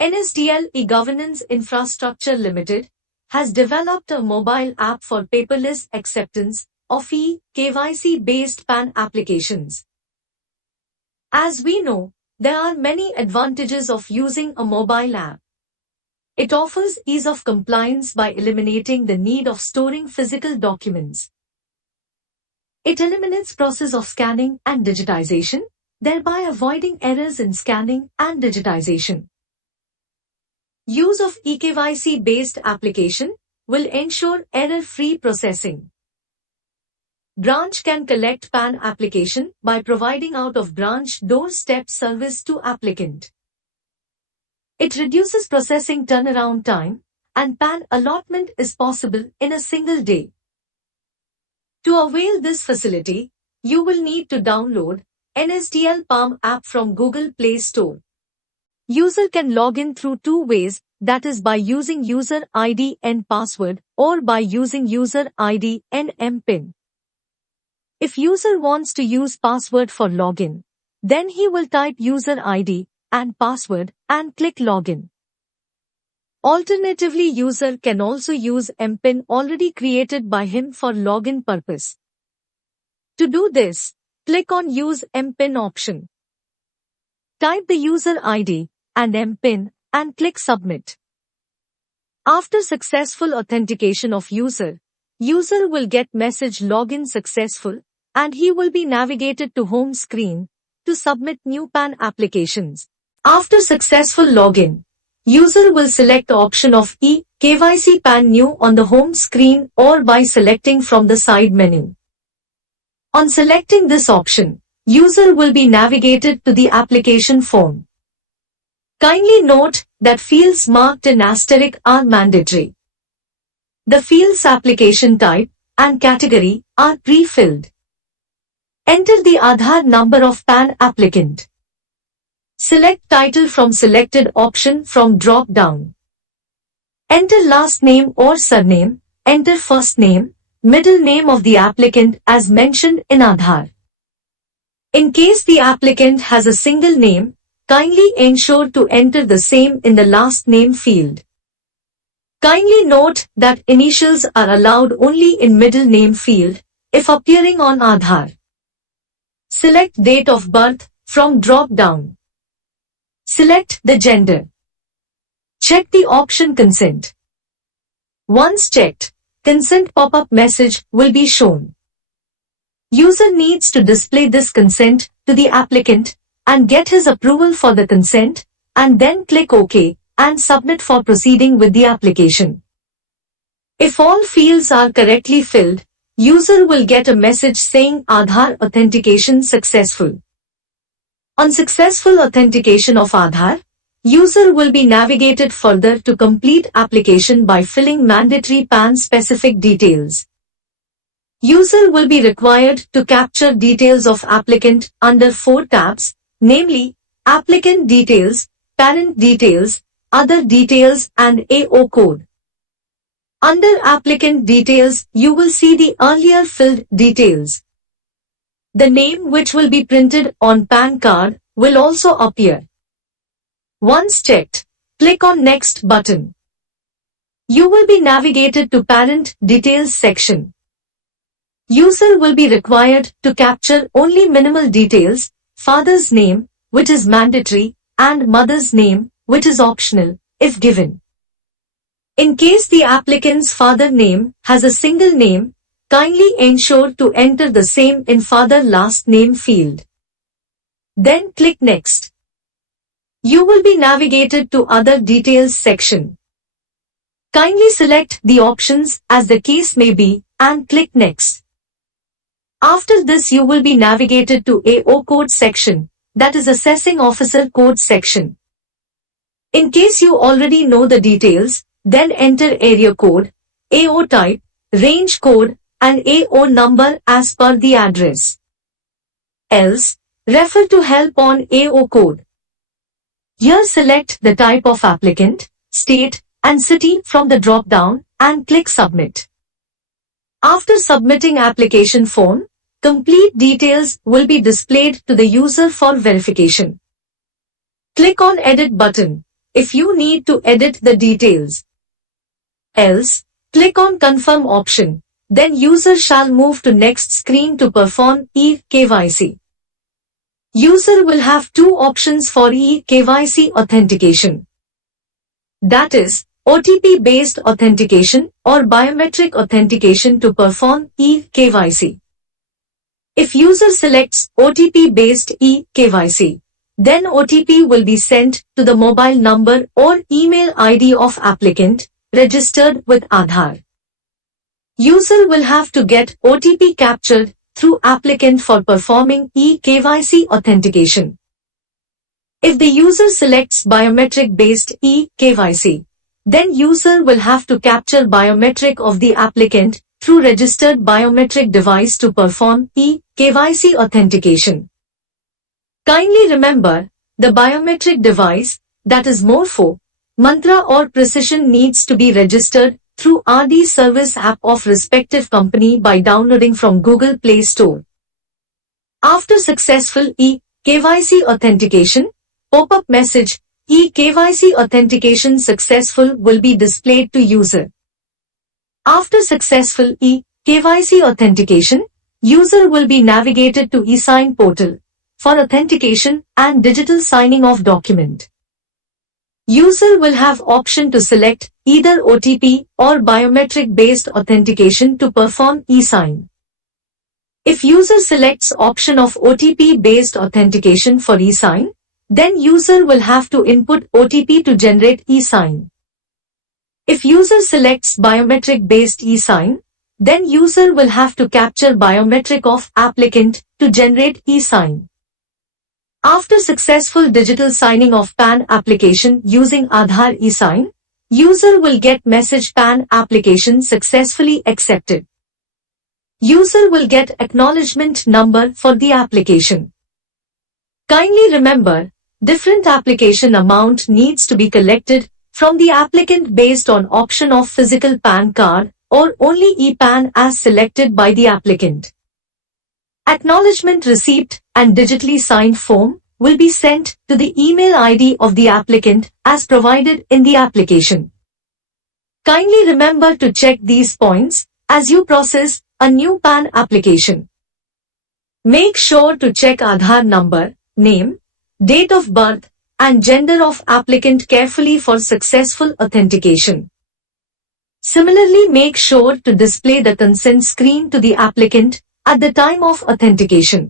Nsdl E-Governance Infrastructure Limited has developed a mobile app for paperless acceptance of e-KYC based PAN applications. As we know, there are many advantages of using a mobile app. It offers ease of compliance by eliminating the need of storing physical documents. It eliminates process of scanning and digitization, thereby avoiding errors in scanning and digitization. Use of e-KYC based application will ensure error-free processing. Branch can collect PAN application by providing out-of-branch doorstep service to applicant. It reduces processing turnaround time, and PAN allotment is possible in a single day. To avail this facility, you will need to download Nsdl Paam App from Google Play Store. User can log in through two ways, that is by using user ID and password or by using user ID and MPIN. If user wants to use password for login, then he will type user ID and password and click login. Alternatively, user can also use MPIN already created by him for login purpose. To do this, click on Use MPIN option. Type the user ID and MPIN and click Submit. After successful authentication of user will get message login successful and he will be navigated to home screen to submit new PAN applications. After successful login, user will select the option of e-KYC PAN new on the home screen or by selecting from the side menu. On selecting this option, user will be navigated to the application form. Kindly note that fields marked in asterisk are mandatory. The fields application type and category are pre-filled. Enter the Aadhaar number of PAN applicant. Select title from selected option from drop-down. Enter last name or surname, enter first name, middle name of the applicant as mentioned in Aadhaar. In case the applicant has a single name, kindly ensure to enter the same in the last name field. Kindly note that initials are allowed only in middle name field if appearing on Aadhaar. Select date of birth from drop-down. Select the gender. Check the option consent. Once checked, consent pop-up message will be shown. User needs to display this consent to the applicant and get his approval for the consent, and then click OK and submit for proceeding with the application. If all fields are correctly filled, user will get a message saying Aadhaar authentication successful. On successful authentication of Aadhaar, user will be navigated further to complete application by filling mandatory PAN specific details. User will be required to capture details of applicant under 4 tabs, namely, applicant details, parent details, other details and AO code. Under applicant details, you will see the earlier filled details. The name which will be printed on PAN card will also appear. Once checked, click on Next button. You will be navigated to Parent Details section. User will be required to capture only minimal details, father's name, which is mandatory, and mother's name, which is optional, if given. In case the applicant's father name has a single name, kindly ensure to enter the same in father last name field. Then click Next. You will be navigated to Other Details section. Kindly select the options as the case may be and click Next. After this you will be navigated to AO code section, that is Assessing Officer code section. In case you already know the details, then enter area code, AO type, range code, and AO number as per the address. Else, refer to help on AO code. Here select the type of applicant, state, and city from the drop-down and click Submit. After submitting application form, complete details will be displayed to the user for verification. Click on Edit button if you need to edit the details. Else, click on Confirm option. Then user shall move to next screen to perform e-KYC. User will have two options for e-KYC authentication. That is, OTP-based authentication or biometric authentication to perform e-KYC. If user selects OTP-based e-KYC, then OTP will be sent to the mobile number or email ID of applicant registered with Aadhaar. User will have to get OTP captured through applicant for performing e-KYC authentication. If the user selects biometric-based e-KYC, then user will have to capture biometric of the applicant through registered biometric device to perform e-KYC authentication. Kindly remember, the biometric device, that is Morpho, Mantra or Precision needs to be registered through RD Service app of respective company by downloading from Google Play Store. After successful e-KYC authentication, pop-up message, e-KYC authentication successful will be displayed to user. After successful e-KYC authentication, user will be navigated to eSign portal for authentication and digital signing of document. User will have option to select either OTP or biometric-based authentication to perform eSign. If user selects option of OTP-based authentication for eSign, then user will have to input OTP to generate eSign. If user selects biometric-based eSign, then user will have to capture biometric of applicant to generate eSign. After successful digital signing of PAN application using Aadhaar eSign, user will get message PAN application successfully accepted. User will get acknowledgement number for the application. Kindly remember, different application amount needs to be collected from the applicant based on option of physical PAN card or only e-PAN as selected by the applicant. Acknowledgement receipt and digitally signed form will be sent to the email ID of the applicant as provided in the application. Kindly remember to check these points as you process a new PAN application. Make sure to check Aadhaar number, name, date of birth, and gender of applicant carefully for successful authentication. Similarly, make sure to display the consent screen to the applicant at the time of authentication.